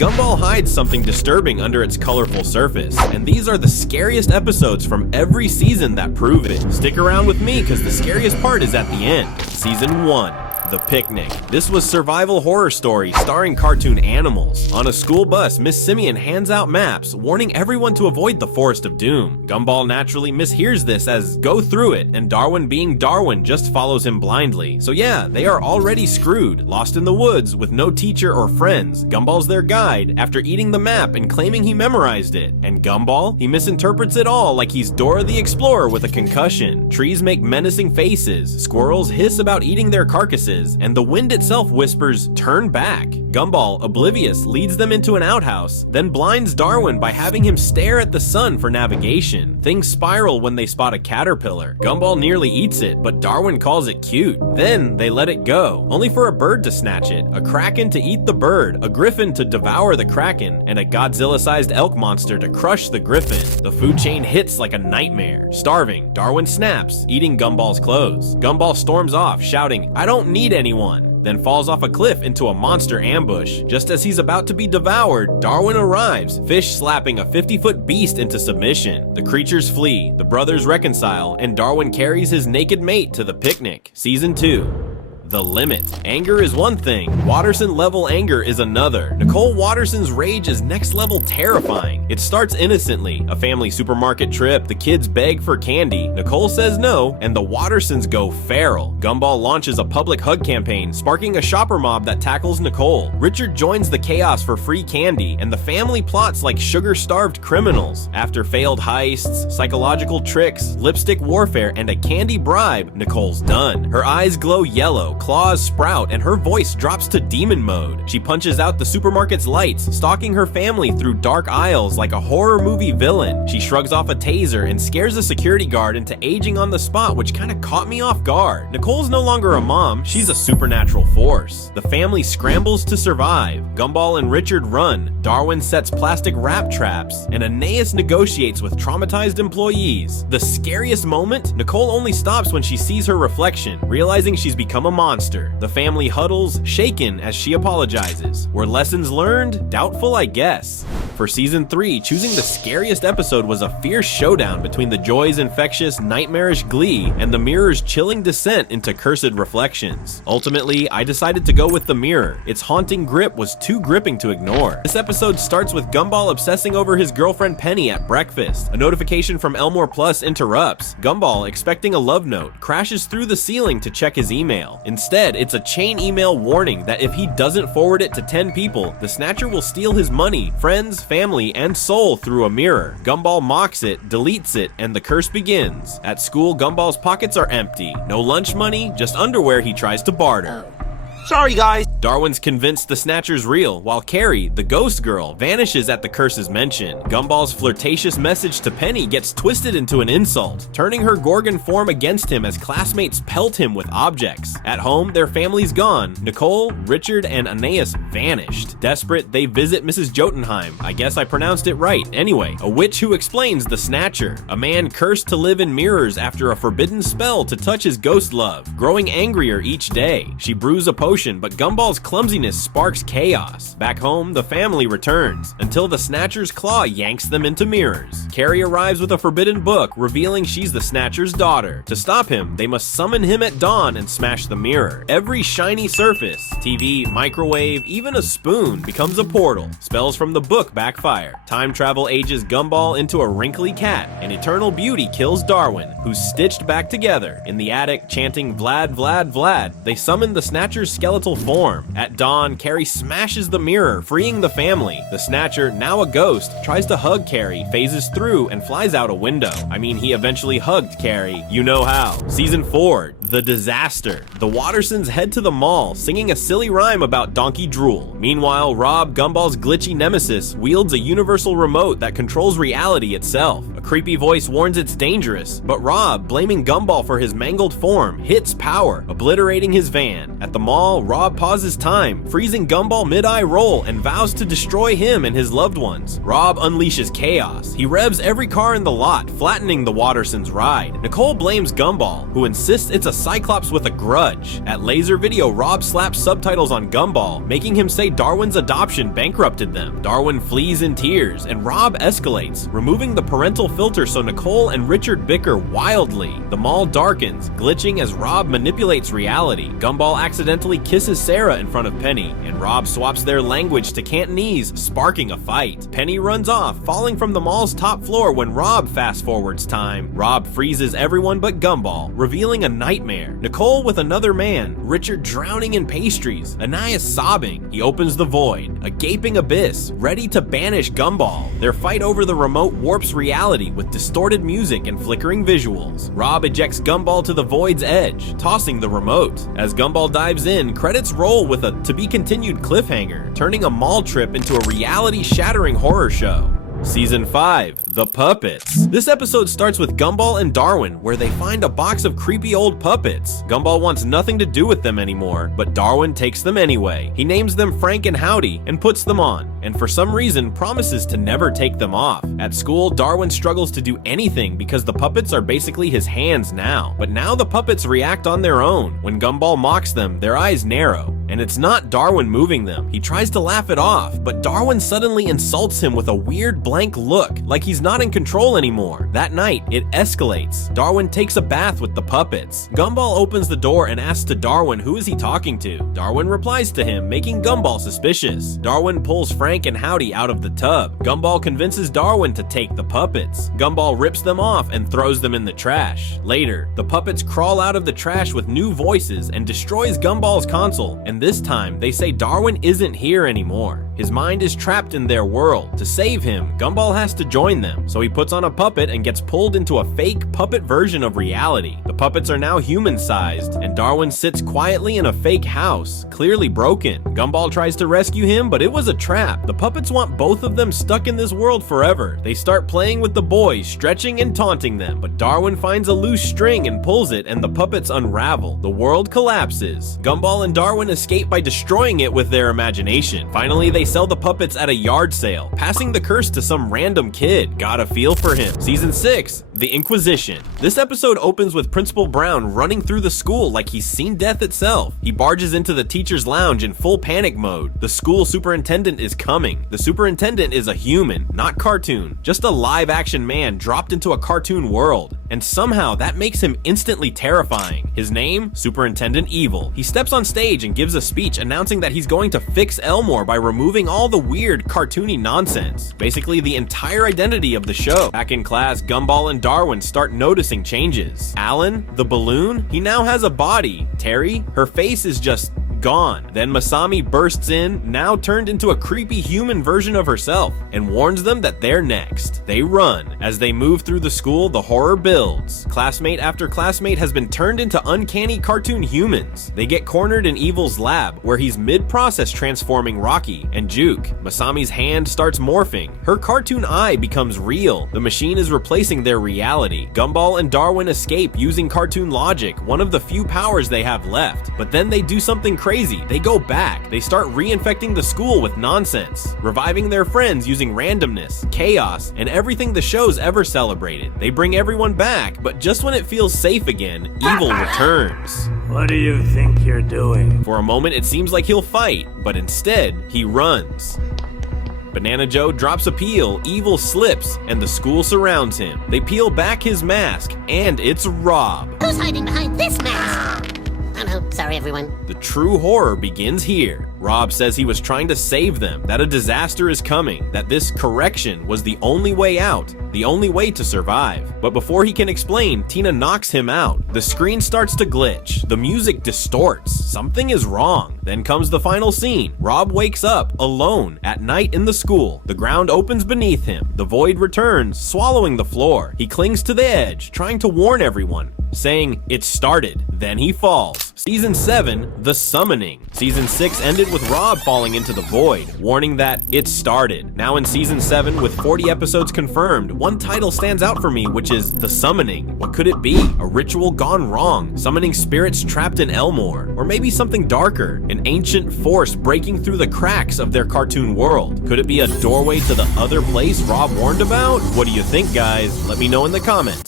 Gumball hides something disturbing under its colorful surface, and these are the scariest episodes from every season that prove it. Stick around with me because the scariest part is at the end. Season 1. The Picnic. This was survival horror story starring cartoon animals. On a school bus, Miss Simian hands out maps, warning everyone to avoid the Forest of Doom. Gumball naturally mishears this as go through it, and Darwin being Darwin just follows him blindly. So yeah, they are already screwed, lost in the woods with no teacher or friends. Gumball's their guide after eating the map and claiming he memorized it. And Gumball? He misinterprets it all like he's Dora the Explorer with a concussion. Trees make menacing faces, squirrels hiss about eating their carcasses, and the wind itself whispers, "Turn back." Gumball, oblivious, leads them into an outhouse, then blinds Darwin by having him stare at the sun for navigation. Things spiral when they spot a caterpillar. Gumball nearly eats it, but Darwin calls it cute. Then they let it go, only for a bird to snatch it, a kraken to eat the bird, a griffin to devour the kraken, and a Godzilla-sized elk monster to crush the griffin. The food chain hits like a nightmare. Starving, Darwin snaps, eating Gumball's clothes. Gumball storms off, shouting, "I don't need anyone," then falls off a cliff into a monster ambush. Just as he's about to be devoured, Darwin arrives, fish slapping a 50-foot beast into submission. The creatures flee, the brothers reconcile, and Darwin carries his naked mate to the picnic. Season 2. The Limit. Anger is one thing, Waterson level anger is another. Nicole Waterson's rage is next level terrifying. It starts innocently, a family supermarket trip, the kids beg for candy, Nicole says no, and the Watersons go feral. Gumball launches a public hug campaign, sparking a shopper mob that tackles Nicole. Richard joins the chaos for free candy, and the family plots like sugar-starved criminals. After failed heists, psychological tricks, lipstick warfare, and a candy bribe, Nicole's done. Her eyes glow yellow, claws sprout, and her voice drops to demon mode. She punches out the supermarket's lights, stalking her family through dark aisles like a horror movie villain. She shrugs off a taser and scares a security guard into aging on the spot, which kinda caught me off guard. Nicole's no longer a mom, she's a supernatural force. The family scrambles to survive. Gumball and Richard run, Darwin sets plastic rat traps, and Aeneas negotiates with traumatized employees. The scariest moment? Nicole only stops when she sees her reflection, realizing she's become a monster. The family huddles, shaken as she apologizes. Were lessons learned? Doubtful, I guess. For Season 3, choosing the scariest episode was a fierce showdown between the Joy's infectious, nightmarish glee and the Mirror's chilling descent into cursed reflections. Ultimately, I decided to go with the Mirror. Its haunting grip was too gripping to ignore. This episode starts with Gumball obsessing over his girlfriend Penny at breakfast. A notification from Elmore Plus interrupts. Gumball, expecting a love note, crashes through the ceiling to check his email. Instead, it's a chain email warning that if he doesn't forward it to 10 people, the Snatcher will steal his money, friends, family, and soul through a mirror. Gumball mocks it, deletes it, and the curse begins. At school, Gumball's pockets are empty. No lunch money, just underwear he tries to barter. Sorry, guys. Darwin's convinced the Snatcher's real, while Carrie, the ghost girl, vanishes at the curse's mention. Gumball's flirtatious message to Penny gets twisted into an insult, turning her Gorgon form against him as classmates pelt him with objects. At home, their family's gone. Nicole, Richard, and Aeneas vanished. Desperate, they visit Mrs. Jotunheim. I guess I pronounced it right. Anyway, a witch who explains the Snatcher. A man cursed to live in mirrors after a forbidden spell to touch his ghost love, growing angrier each day. She brews a potion, but Gumball's clumsiness sparks chaos. Back home, the family returns, until the Snatcher's claw yanks them into mirrors. Carrie arrives with a forbidden book, revealing she's the Snatcher's daughter. To stop him, they must summon him at dawn and smash the mirror. Every shiny surface, TV, microwave, even a spoon, becomes a portal. Spells from the book backfire. Time travel ages Gumball into a wrinkly cat, and eternal beauty kills Darwin, who's stitched back together. In the attic, chanting Vlad, Vlad, Vlad, they summon the Snatcher's skeletal form. At dawn, Carrie smashes the mirror, freeing the family. The Snatcher, now a ghost, tries to hug Carrie, phases through, and flies out a window. I mean, he eventually hugged Carrie. You know how. Season 4, The Disaster. The Watersons head to the mall, singing a silly rhyme about donkey drool. Meanwhile, Rob, Gumball's glitchy nemesis, wields a universal remote that controls reality itself. A creepy voice warns it's dangerous, but Rob, blaming Gumball for his mangled form, hits power, obliterating his van. At the mall, Rob pauses time, freezing Gumball mid-eye roll and vows to destroy him and his loved ones. Rob unleashes chaos. He revs every car in the lot, flattening the Watersons' ride. Nicole blames Gumball, who insists it's a Cyclops with a grudge. At Laser Video, Rob slaps subtitles on Gumball, making him say Darwin's adoption bankrupted them. Darwin flees in tears, and Rob escalates, removing the parental filter so Nicole and Richard bicker wildly. The mall darkens, glitching as Rob manipulates reality. Gumball accidentally kisses Sarah in front of Penny, and Rob swaps their language to Cantonese, sparking a fight. Penny runs off, falling from the mall's top floor when Rob fast-forwards time. Rob freezes everyone but Gumball, revealing a nightmare. Nicole with another man, Richard drowning in pastries, Anais sobbing. He opens the void, a gaping abyss, ready to banish Gumball. Their fight over the remote warps reality with distorted music and flickering visuals. Rob ejects Gumball to the void's edge, tossing the remote. As Gumball dives in, credits roll with a to-be-continued cliffhanger, turning a mall trip into a reality-shattering horror show. Season 5, The Puppets. This episode starts with Gumball and Darwin, where they find a box of creepy old puppets. Gumball wants nothing to do with them anymore, but Darwin takes them anyway. He names them Frank and Howdy and puts them on, and for some reason promises to never take them off. At school, Darwin struggles to do anything because the puppets are basically his hands now. But now the puppets react on their own. When Gumball mocks them, their eyes narrow. And it's not Darwin moving them. He tries to laugh it off, but Darwin suddenly insults him with a weird blank look, like he's not in control anymore. That night, it escalates. Darwin takes a bath with the puppets. Gumball opens the door and asks to Darwin who is he talking to. Darwin replies to him, making Gumball suspicious. Darwin pulls Frank and Howdy out of the tub. Gumball convinces Darwin to take the puppets. Gumball rips them off and throws them in the trash. Later, the puppets crawl out of the trash with new voices and destroys Gumball's console, and this time, they say Darwin isn't here anymore. His mind is trapped in their world. To save him, Gumball has to join them, so he puts on a puppet and gets pulled into a fake puppet version of reality. The puppets are now human-sized, and Darwin sits quietly in a fake house, clearly broken. Gumball tries to rescue him, but it was a trap. The puppets want both of them stuck in this world forever. They start playing with the boys, stretching and taunting them, but Darwin finds a loose string and pulls it, and the puppets unravel. The world collapses. Gumball and Darwin escape by destroying it with their imagination. Finally, they sell the puppets at a yard sale, passing the curse to some random kid. Got a feel for him. Season 6, The Inquisition. This episode opens with Principal Brown running through the school like he's seen death itself. He barges into the teacher's lounge in full panic mode. The school superintendent is coming. The superintendent is a human, not cartoon, just a live-action man dropped into a cartoon world. And somehow that makes him instantly terrifying. His name? Superintendent Evil. He steps on stage and gives a speech announcing that he's going to fix Elmore by removing all the weird, cartoony nonsense. Basically the entire identity of the show. Back in class, Gumball and Darwin start noticing changes. Alan, the balloon, he now has a body. Terry, her face is just gone. Then Masami bursts in, now turned into a creepy human version of herself, and warns them that they're next. They run. As they move through the school, the horror builds. Classmate after classmate has been turned into uncanny cartoon humans. They get cornered in Evil's lab, where he's mid-process transforming Rocky and Juke. Masami's hand starts morphing. Her cartoon eye becomes real. The machine is replacing their reality. Gumball and Darwin escape using cartoon logic, one of the few powers they have left. But then they do something crazy. They go back. They start reinfecting the school with nonsense, reviving their friends using randomness, chaos, and everything the show's ever celebrated. They bring everyone back, but just when it feels safe again, Evil returns. What do you think you're doing? For a moment, it seems like he'll fight, but instead, he runs. Banana Joe drops a peel, Evil slips, and the school surrounds him. They peel back his mask, and it's Rob. Who's hiding behind this mask? Oh no, sorry everyone. The true horror begins here. Rob says he was trying to save them, that a disaster is coming, that this correction was the only way out, the only way to survive. But before he can explain, Tina knocks him out. The screen starts to glitch. The music distorts. Something is wrong. Then comes the final scene. Rob wakes up, alone, at night in the school. The ground opens beneath him. The void returns, swallowing the floor. He clings to the edge, trying to warn everyone, saying, "It started." Then he falls, Season 7, The Summoning. Season 6 ended with Rob falling into the void, warning that it started. Now in Season 7, with 40 episodes confirmed, one title stands out for me, which is The Summoning. What could it be? A ritual gone wrong? Summoning spirits trapped in Elmore? Or maybe something darker? An ancient force breaking through the cracks of their cartoon world? Could it be a doorway to the other place Rob warned about? What do you think, guys? Let me know in the comments.